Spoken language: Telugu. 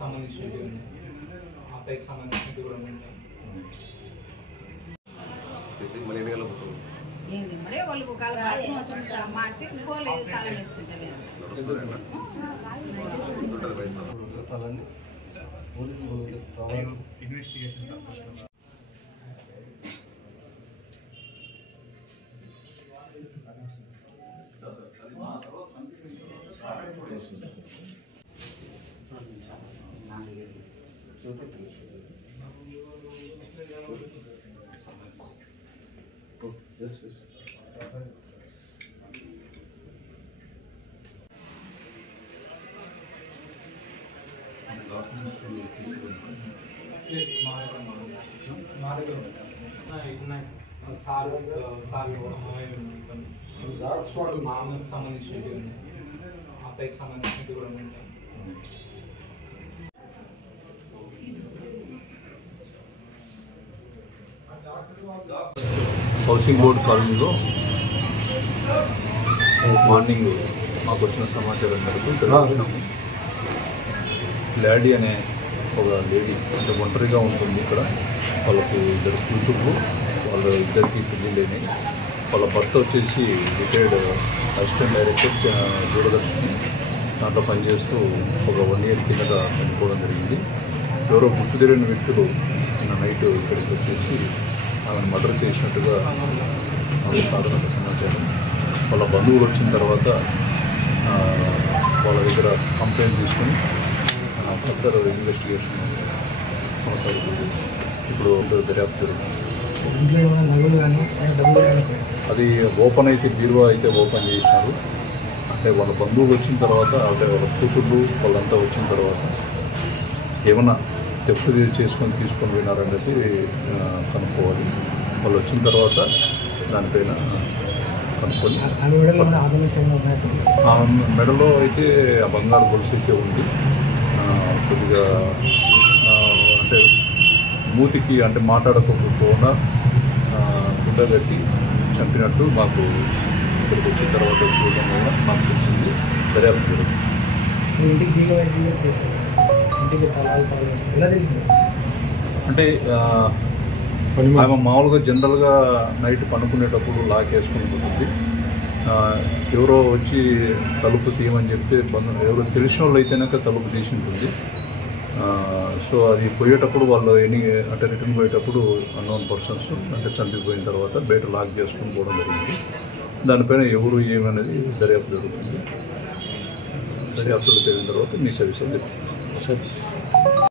సంబంధించినవి అత్తయ్యకి సంబంధించినవి కూడా ఏంటి మరి వాళ్ళు ఒకవేళ బాత్రూమ్ వచ్చిన మాటి పోలేదు తాళం వేసుకుంటారు Yes, please. సంబంధించినవి అత్తయ్యకి సంబంధించినవి కూడా హౌసింగ్ బోర్డు కాలనీలో మార్నింగ్ మాకు వచ్చిన సమాచారం మేరకు తెలుసుకున్నాము. లాడీ అనే ఒక లేడీ అంటే ఒంటరిగా ఉంటుంది ఇక్కడ. వాళ్ళకి ఇద్దరు కూతుర్లు, వాళ్ళ ఇద్దరికి పెళ్ళిళ్ళని. వాళ్ళ భర్త వచ్చేసి రిటైర్డ్ అసిస్టెంట్ డైరెక్టర్ దూరదర్శన్, దాంట్లో పనిచేస్తూ ఒక 1 year కిందట చనిపోవడం జరిగింది. ఎవరో గుర్తు తెలియని వ్యక్తులు నిన్న నైట్ ఇక్కడికి వచ్చేసి ఆమెను మర్డర్ చేసినట్టుగా ప్రాథమిక సమాచారం. వాళ్ళ బంధువులు వచ్చిన తర్వాత వాళ్ళ దగ్గర కంప్లైంట్ తీసుకుని ఫర్దర్ ఇన్వెస్టిగేషన్ కొనసాగుతుంది. ఇప్పుడు దర్యాప్తు జరుగుతుంది. అది ఓపెన్ అయితే బీరువా అయితే ఓపెన్ చేసినారు. అంటే వాళ్ళ బంధువులు వచ్చిన తర్వాత, అంటే వాళ్ళ కూతుళ్ళు వాళ్ళంతా వచ్చిన తర్వాత ఏమన్నా తెప్పు చేసుకొని తీసుకొని వినారనేది కనుక్కోవాలి. వాళ్ళు వచ్చిన తర్వాత దానిపైన కనుక్కొని, మెడలో అయితే ఆ బంగారు గొలుసు అయితే ఉంది. కొద్దిగా అంటే మూతికి అంటే మాట్లాడకపోకుండా ఉండగట్టి చంపినట్టు మాకు ఇక్కడికి వచ్చిన తర్వాత చూడడం వల్ల మాకు తెలిసింది. దర్యాప్తు జరుగుతుంది. అంటే ఆమె మామూలుగా జనరల్గా నైట్ పనుకునేటప్పుడు లాక్ వేసుకుని ఉంటుంది. ఎవరో వచ్చి తలుపు తీయమని చెప్తే ఎవరో తెలిసిన వాళ్ళు అయితేనాక తలుపు తీసి ఉంటుంది. సో అది పోయేటప్పుడు వాళ్ళు అంటే రిటర్న్ పోయేటప్పుడు అన్నోన్ పర్సన్స్ అంటే చంపిపోయిన తర్వాత బయట లాక్ చేసుకుని పోవడం జరిగింది. దానిపైన ఎవరు ఏమనేది దర్యాప్తు జరుగుతుంది. దర్యాప్తులు తెలిసిన తర్వాత మీ సర్వీస్ అని చెప్తుంది.